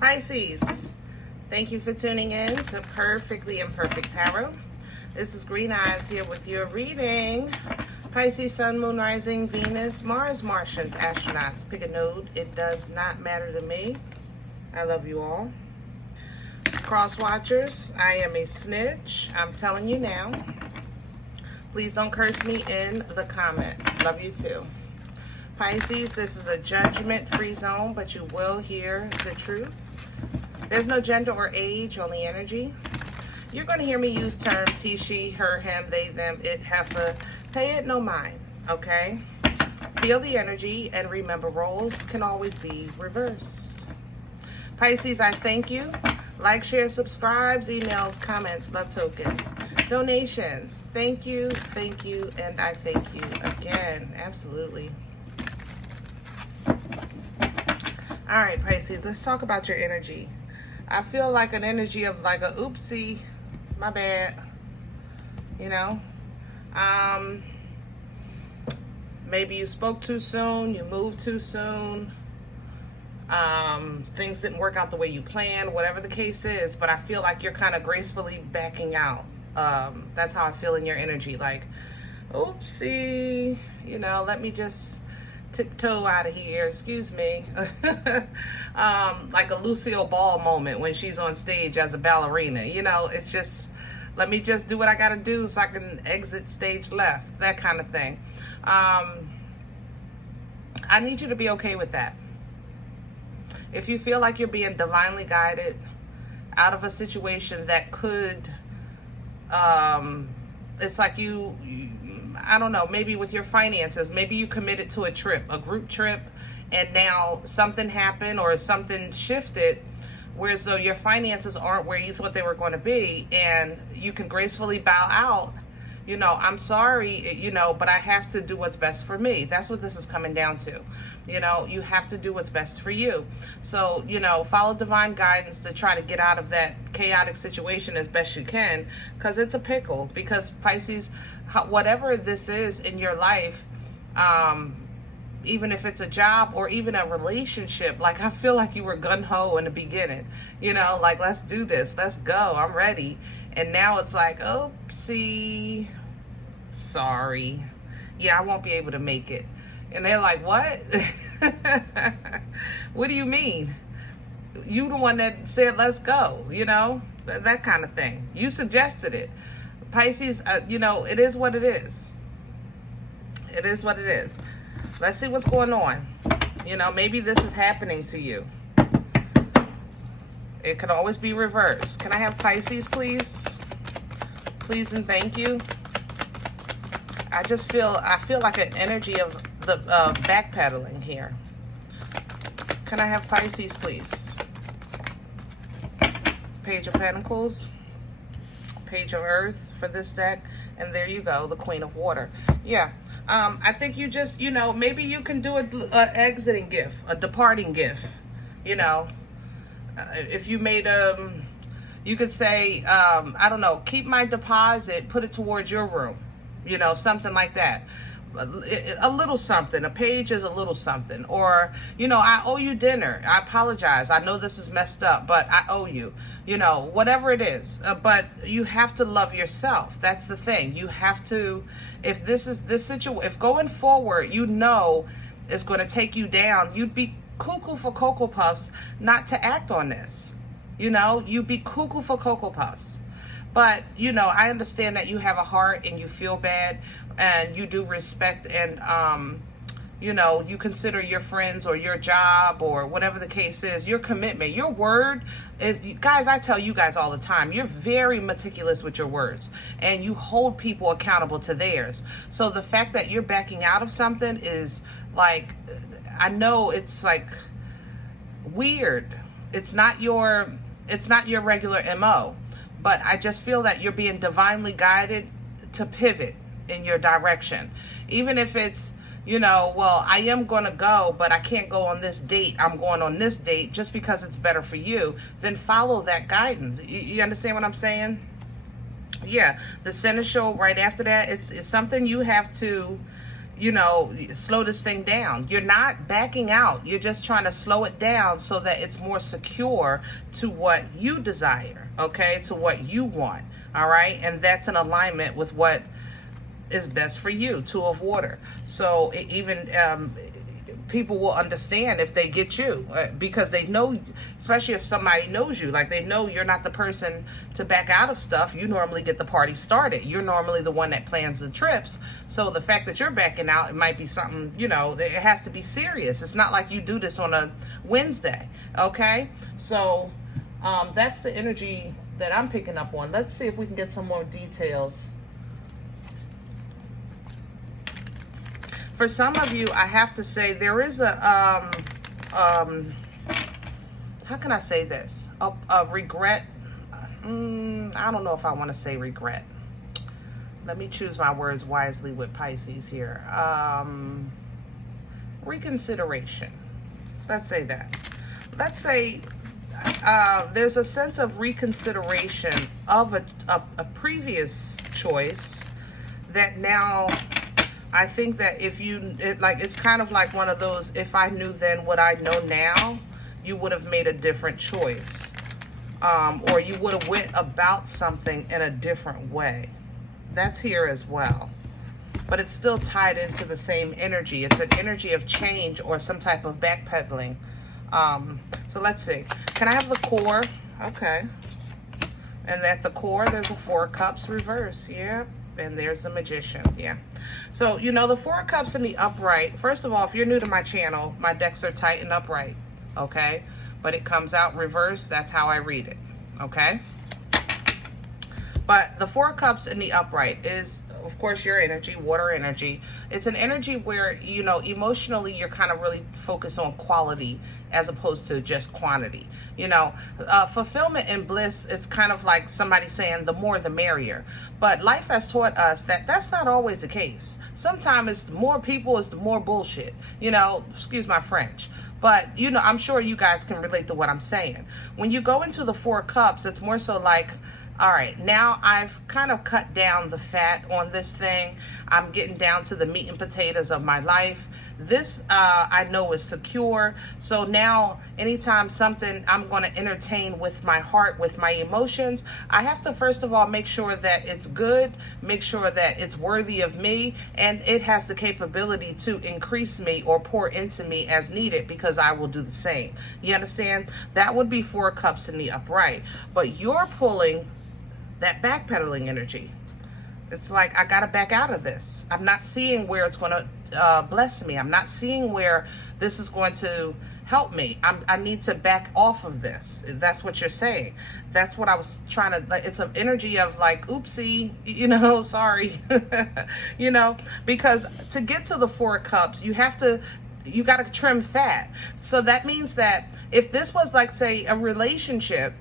Pisces, thank you for tuning in to Perfectly Imperfect Tarot. This is Green Eyes here with your reading. Pisces, Sun, Moon, Rising, Venus, Mars, Martians, astronauts. Pick a node. It does not matter to me. I love you all. Cross watchers, I am a snitch. I'm telling you now. Please don't curse me in the comments. Love you too. Pisces, this is a judgment-free zone, but you will hear the truth. There's no gender or age, only energy. You're going to hear me use terms he, she, her, him, they, them, it, heifer. Pay it no mind, okay? Feel the energy and remember roles can always be reversed. Pisces, I thank you. Like, share, subscribes, emails, comments, love tokens, donations. Thank you, and I thank you again. Absolutely. All right, Pisces, let's talk about your energy. I feel like an energy of like a oopsie, my bad, you know. Maybe you spoke too soon, you moved too soon, things didn't work out the way you planned, whatever the case is, but I feel like you're kind of gracefully backing out. That's how I feel in your energy, like, oopsie, you know, let me just tiptoe out of here, excuse me. Like a Lucille Ball moment when she's on stage as a ballerina, you know, it's just, let me just do what I gotta do so I can exit stage left, that kind of thing. I need you to be okay with that. If you feel like you're being divinely guided out of a situation that could, it's like you I don't know, maybe with your finances, maybe you committed to a trip, a group trip, and now something happened or something shifted, whereas though your finances aren't where you thought they were going to be, and you can gracefully bow out, you know, I'm sorry, you know, but I have to do what's best for me. That's what this is coming down to. You know, you have to do what's best for you. So, you know, follow divine guidance to try to get out of that chaotic situation as best you can, because it's a pickle. Because Pisces, whatever this is in your life, even if it's a job or even a relationship, like I feel like you were gung-ho in the beginning, you know, like, let's do this, let's go, I'm ready. And now it's like, oopsie, sorry, yeah, I won't be able to make it. And they're like, what? What do you mean? You the one that said, let's go, you know, that kind of thing. You suggested it. Pisces, you know, it is what it is. It is what it is. Let's see what's going on. You know, maybe this is happening to you. It could always be reversed. Can I have Pisces, please? Please and thank you. I feel like an energy of the backpedaling here. Can I have Pisces, please? Page of Pentacles, Page of Earth for this deck, and there you go, the Queen of Water. Yeah. I think you just, you know, maybe you can do a exiting gift, a departing gift, you know. If you made you could say, I don't know, keep my deposit, put it towards your room, you know, something like that. A little something. A page is a little something. Or, you know, I owe you dinner. I apologize. I know this is messed up, but I owe you. You know, whatever it is. But you have to love yourself. That's the thing. You have to, if if going forward, you know, it's going to take you down, you'd be cuckoo for Cocoa Puffs not to act on this. You know, you'd be cuckoo for Cocoa Puffs. But, you know, I understand that you have a heart and you feel bad and you do respect and, you know, you consider your friends or your job or whatever the case is, your commitment, your word. Guys, I tell you guys all the time, you're very meticulous with your words and you hold people accountable to theirs. So the fact that you're backing out of something is like, I know it's like weird. It's not your regular MO. But I just feel that you're being divinely guided to pivot in your direction. Even if it's, you know, well, I am going to go, but I can't go on this date. I'm going on this date just because it's better for you. Then follow that guidance. You understand what I'm saying? Yeah. The center show right after that, it's something you have to you know, slow this thing down. You're not backing out. You're just trying to slow it down so that it's more secure to what you desire, okay, to what you want, all right? And that's in alignment with what is best for you. Two of water. So even people will understand if they get you, because they know, especially if somebody knows you, like they know you're not the person to back out of stuff. You normally get the party started. You're normally the one that plans the trips. So the fact that you're backing out, it might be something, you know, it has to be serious. It's not like you do this on a Wednesday. Okay. So that's the energy that I'm picking up on. Let's see if we can get some more details. For some of you, I have to say there is a, how can I say this? A regret. I don't know if I want to say regret. Let me choose my words wisely with Pisces here. Reconsideration. Let's say that. Let's say there's a sense of reconsideration of a previous choice that now... I think that if you, it's kind of like one of those, if I knew then what I know now, you would have made a different choice. Or you would have went about something in a different way. That's here as well. But it's still tied into the same energy. It's an energy of change or some type of backpedaling. So let's see. Can I have the core? Okay. And at the core, there's a Four of Cups reverse. Yeah. And there's the Magician. Yeah. So, you know, the Four of Cups in the upright. First of all, if you're new to my channel, my decks are tight and upright. Okay. But it comes out reversed. That's how I read it. Okay. But the Four of Cups in the upright is, of course, your energy, water energy. It's an energy where, you know, emotionally you're kind of really focused on quality as opposed to just quantity. You know, fulfillment and bliss, it's kind of like somebody saying the more the merrier. But life has taught us that that's not always the case. Sometimes it's more people is the more bullshit. You know, excuse my French. But, you know, I'm sure you guys can relate to what I'm saying. When you go into the Four of Cups, it's more so like, all right, now I've kind of cut down the fat on this thing. I'm getting down to the meat and potatoes of my life. This I know is secure. So now anytime something I'm going to entertain with my heart, with my emotions, I have to first of all make sure that it's good, make sure that it's worthy of me, and it has the capability to increase me or pour into me as needed, because I will do the same. You understand? That would be Four of Cups in the upright. But you're pulling that backpedaling energy. It's like, I got to back out of this. I'm not seeing where it's going to bless me. I'm not seeing where this is going to help me. I need to back off of this. That's what you're saying. That's what I was trying to, like, it's an energy of like, oopsie, you know, sorry, you know, because to get to the Four of Cups, you got to trim fat. So that means that if this was like, say, a relationship,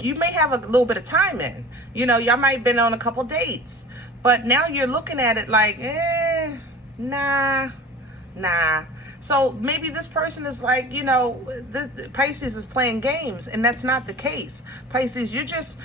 you may have a little bit of time in, you know, y'all might have been on a couple dates, but now you're looking at it like, nah. So maybe this person is like, you know, the Pisces is playing games, and that's not the case. Pisces, you're just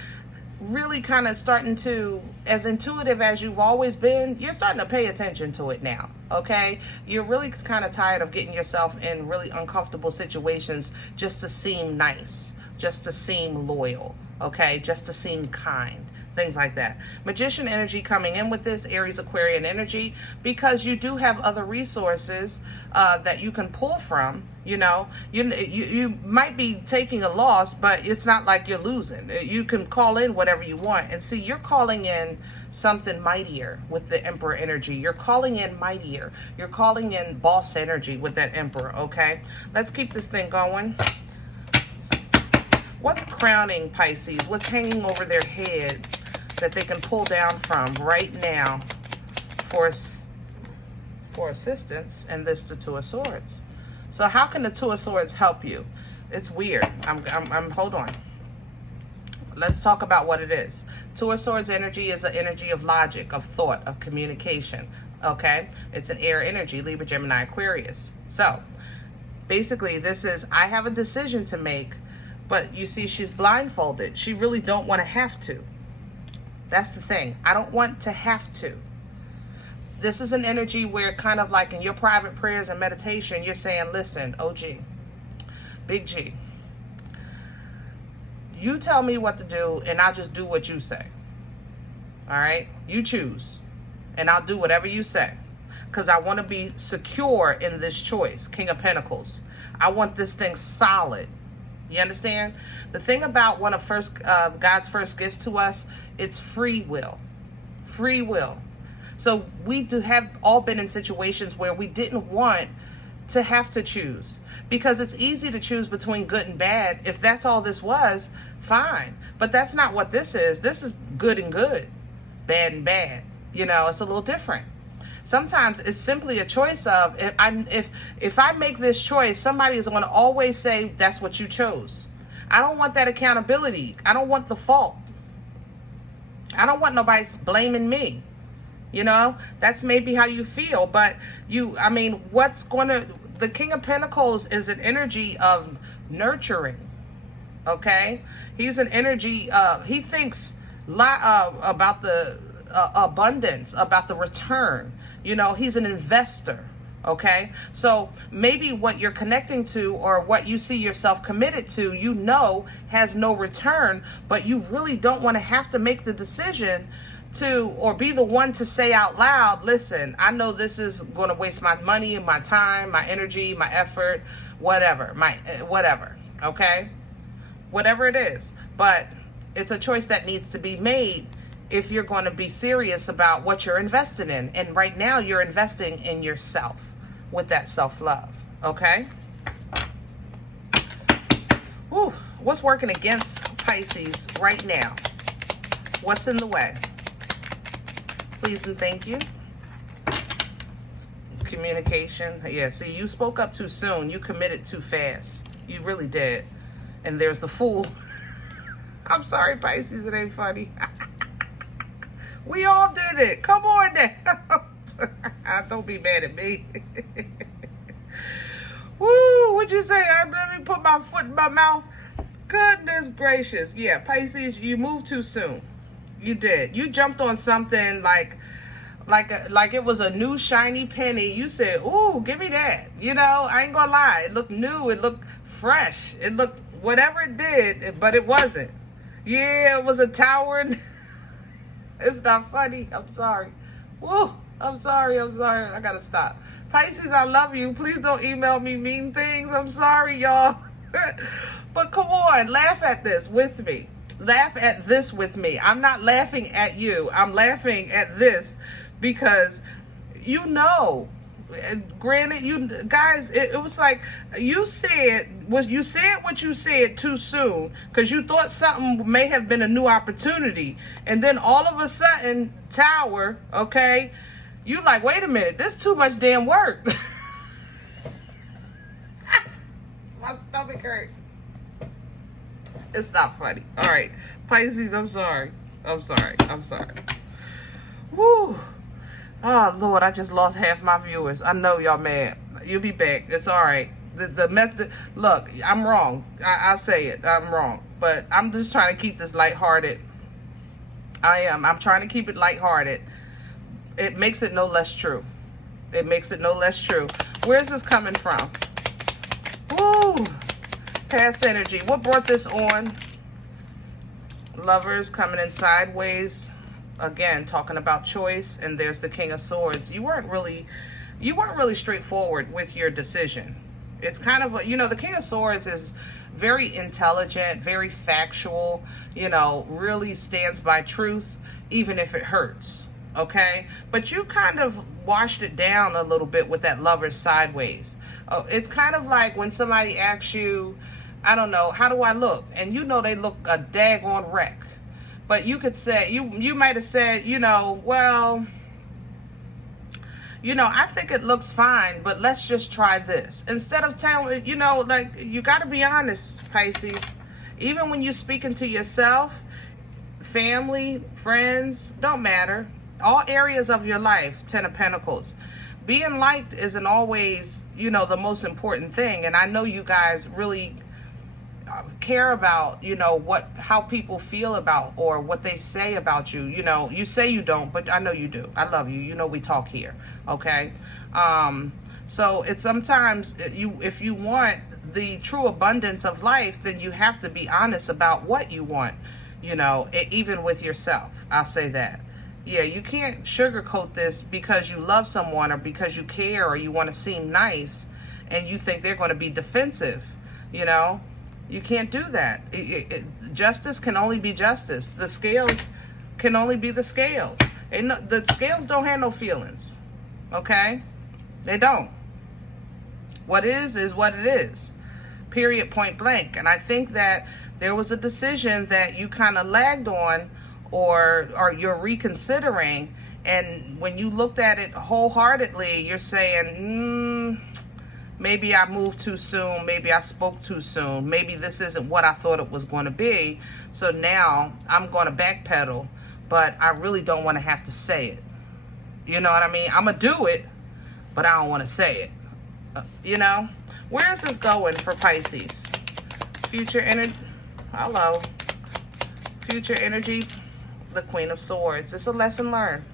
really kind of starting to, as intuitive as you've always been, you're starting to pay attention to it now. Okay. You're really kind of tired of getting yourself in really uncomfortable situations just to seem nice, just to seem loyal, okay, just to seem kind, things like that. Magician energy coming in with this, Aries Aquarian energy, because you do have other resources that you can pull from. You know, you might be taking a loss, but it's not like you're losing. You can call in whatever you want. And see, you're calling in something mightier with the Emperor energy. You're calling in mightier. You're calling in boss energy with that Emperor, okay? Let's keep this thing going. What's crowning Pisces? What's hanging over their head that they can pull down from right now for assistance? And this, the Two of Swords. So how can the Two of Swords help you? It's weird. Hold on. Let's talk about what it is. Two of Swords energy is an energy of logic, of thought, of communication. Okay? It's an air energy, Libra, Gemini, Aquarius. So basically this is, I have a decision to make, but you see, she's blindfolded. She really don't want to have to. That's the thing. I don't want to have to. this is an energy where kind of like in your private prayers and meditation, you're saying, listen, OG, Big G, you tell me what to do and I'll just do what you say. All right? You choose and I'll do whatever you say, because I want to be secure in this choice. King of Pentacles. I want this thing solid. You understand? The thing about one of God's first gifts to us, it's free will. Free will. So we have all been in situations where we didn't want to have to choose, because it's easy to choose between good and bad. If that's all this was, fine. But that's not what this is. This is good and good, bad and bad. You know, it's a little different. Sometimes it's simply a choice of, if I make this choice, somebody is going to always say that's what you chose. I don't want that accountability. I don't want the fault. I don't want nobody blaming me. You know, that's maybe how you feel, but the King of Pentacles is an energy of nurturing. Okay. He's an energy, he thinks about the abundance, about the return. You know, he's an investor. Okay. So maybe what you're connecting to or what you see yourself committed to, you know, has no return, but you really don't want to have to make the decision to, or be the one to say out loud, listen, I know this is going to waste my money and my time, my energy, my effort, whatever, okay? Whatever it is. But it's a choice that needs to be made if you're going to be serious about what you're invested in. And right now you're investing in yourself with that self-love, okay? Whew. What's working against Pisces right now? What's in the way? Please and thank you. Communication. Yeah, see, you spoke up too soon. You committed too fast. You really did. And there's the Fool. I'm sorry, Pisces, it ain't funny. We all did it. Come on now. Don't be mad at me. Woo, what'd you say? Let me put my foot in my mouth. Goodness gracious. Yeah, Pisces, you moved too soon. You did. You jumped on something like it was a new shiny penny. You said, ooh, give me that. You know, I ain't gonna lie. It looked new. It looked fresh. It looked whatever it did, but it wasn't. Yeah, it was a tower. It's not funny. I'm sorry. Woo, I'm sorry. I gotta stop. Pisces, I love you. Please don't email me mean things. I'm sorry, y'all. But come on, laugh at this with me. Laugh at this with me. I'm not laughing at you. I'm laughing at this because, you know, granted, you guys, it was like you said what you said too soon, because you thought something may have been a new opportunity, and then all of a sudden, Tower, okay, you like, wait a minute, this is too much damn work. My stomach hurt. It's not funny. All right, Pisces, I'm sorry. Woo. Oh, Lord, I just lost half my viewers. I know y'all mad. You'll be back. It's all right. The method, look, I'm wrong. I'll say it. I'm wrong. But I'm just trying to keep this lighthearted. I am. I'm trying to keep it lighthearted. It makes it no less true. Where's this coming from? Woo. Past energy. What brought this on? Lovers coming in sideways. Again, talking about choice. And there's the King of Swords. You weren't really straightforward with your decision. It's kind of, you know, the King of Swords is very intelligent, very factual, you know, really stands by truth, even if it hurts. Okay, but you kind of washed it down a little bit with that Lovers sideways. It's kind of like when somebody asks you, I don't know, how do I look? And you know they look a daggone wreck. But you could say, you might have said, you know, well, you know, I think it looks fine, but let's just try this. Instead of telling, you know, like, you got to be honest, Pisces. Even when you're speaking to yourself, family, friends, don't matter. All areas of your life, Ten of Pentacles. Being liked isn't always, you know, the most important thing. And I know you guys really, care about, you know, how people feel about or what they say about you. You know, you say you don't, but I know you do. I love you. You know, we talk here. Okay. So it's sometimes if you want the true abundance of life, then you have to be honest about what you want, you know, even with yourself. I'll say that. Yeah, you can't sugarcoat this because you love someone or because you care or you want to seem nice and you think they're going to be defensive, you know. You can't do that. Justice can only be justice. The scales can only be the scales. And the scales don't have no feelings, okay? They don't. What is what it is. Period, point blank. And I think that there was a decision that you kind of lagged on or you're reconsidering. And when you looked at it wholeheartedly, you're saying, maybe I moved too soon. Maybe I spoke too soon. Maybe this isn't what I thought it was going to be. So now I'm going to backpedal, but I really don't want to have to say it. You know what I mean? I'm going to do it, but I don't want to say it. You know? Where is this going for Pisces? Future energy. Hello. Future energy. The Queen of Swords. It's a lesson learned.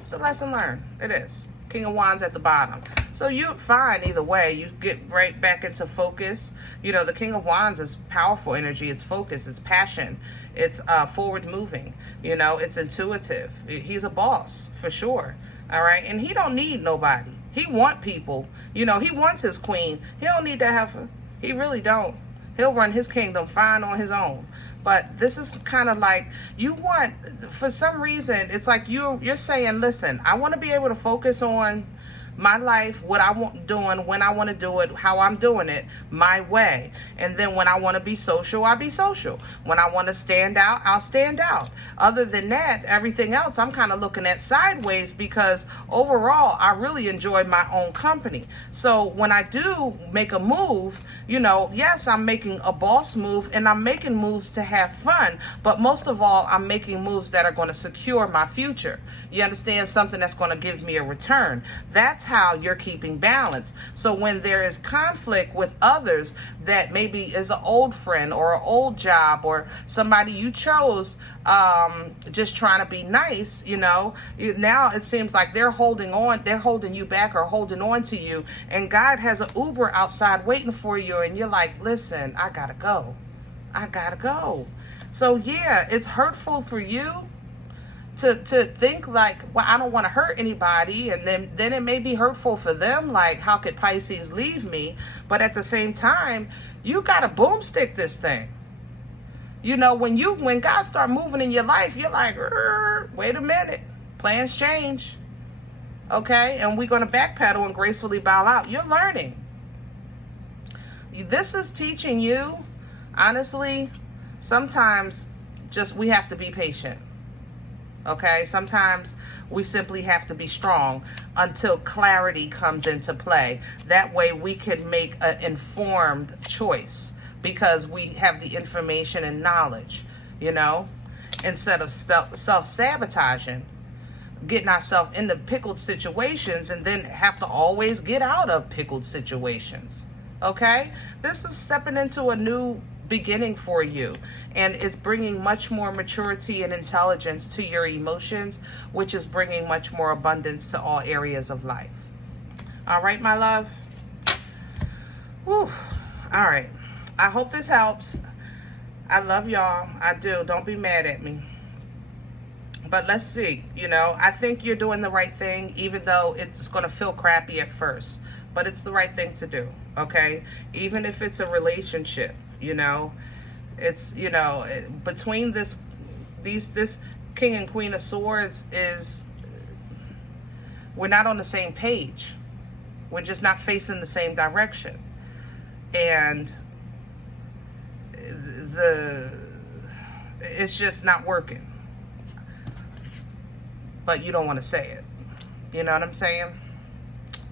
It's a lesson learned. It is. King of Wands at the bottom. So you're fine either way. You get right back into focus. You know, the King of Wands is powerful energy. It's focus. It's passion. It's forward moving. You know, it's intuitive. He's a boss for sure. All right. And he don't need nobody. He want people. You know, he wants his queen. He don't need to have, he really don't. He'll run his kingdom fine on his own. But this is kind of like, you want, for some reason, it's like you're saying, listen, I want to be able to focus on my life, what I want doing, when I want to do it, how I'm doing it, my way. And then when I want to be social, I'll be social. When I want to stand out, I'll stand out. Other than that, everything else, I'm kind of looking at sideways because overall, I really enjoy my own company. So when I do make a move, you know, yes, I'm making a boss move and I'm making moves to have fun. But most of all, I'm making moves that are going to secure my future. You understand? Something that's going to give me a return. That's how you're keeping balance. So when there is conflict with others that maybe is an old friend or an old job or somebody you chose just trying to be nice, you know, now it seems like they're holding on, they're holding you back or holding on to you, and God has an Uber outside waiting for you, and you're like, listen, I gotta go. I gotta go. So yeah, it's hurtful for you to think like, well, I don't want to hurt anybody, and then it may be hurtful for them, like, how could Pisces leave me? But at the same time, you gotta boomstick this thing. You know, when God start moving in your life, you're like, wait a minute, plans change, okay? And we're gonna backpedal and gracefully bow out. You're learning. This is teaching you, honestly, sometimes just we have to be patient. Okay, sometimes we simply have to be strong until clarity comes into play. That way we can make an informed choice because we have the information and knowledge, you know, instead of self-sabotaging, getting ourselves into pickled situations and then have to always get out of pickled situations. Okay, this is stepping into a new beginning for you, and it's bringing much more maturity and intelligence to your emotions, which is bringing much more abundance to all areas of life. All right, my love. Whew. All right, I hope this helps. I love y'all. I do. Don't be mad at me. But let's see. You know, I think you're doing the right thing, even though it's going to feel crappy at first, but it's the right thing to do. Okay, even if it's a relationship. You know, it's, you know, between this King and Queen of Swords is, we're not on the same page. We're just not facing the same direction. And it's just not working. But you don't want to say it. You know what I'm saying?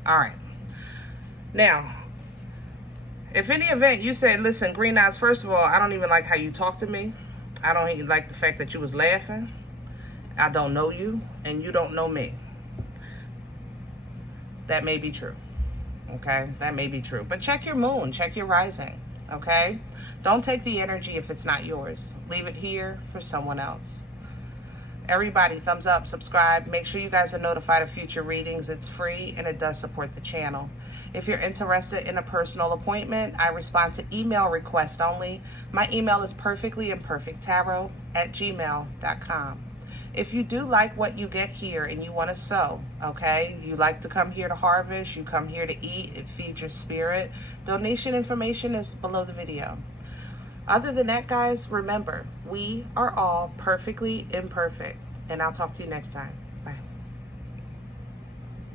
All right. Now, if in the event you say, listen, Green Eyes, first of all, I don't even like how you talk to me. I don't even like the fact that you was laughing. I don't know you, and you don't know me. That may be true. okay? That may be true. But check your moon, check your rising, okay? Don't take the energy if it's not yours. Leave it here for someone else. Everybody, thumbs up, subscribe. Make sure you guys are notified of future readings. It's free and it does support the channel. If you're interested in a personal appointment, I respond to email requests only. My email is perfectlyimperfecttarot@gmail.com. If you do like what you get here and you want to sow, okay, you like to come here to harvest, you come here to eat, it feeds your spirit, donation information is below the video. Other than that, guys, remember, we are all perfectly imperfect, and I'll talk to you next time.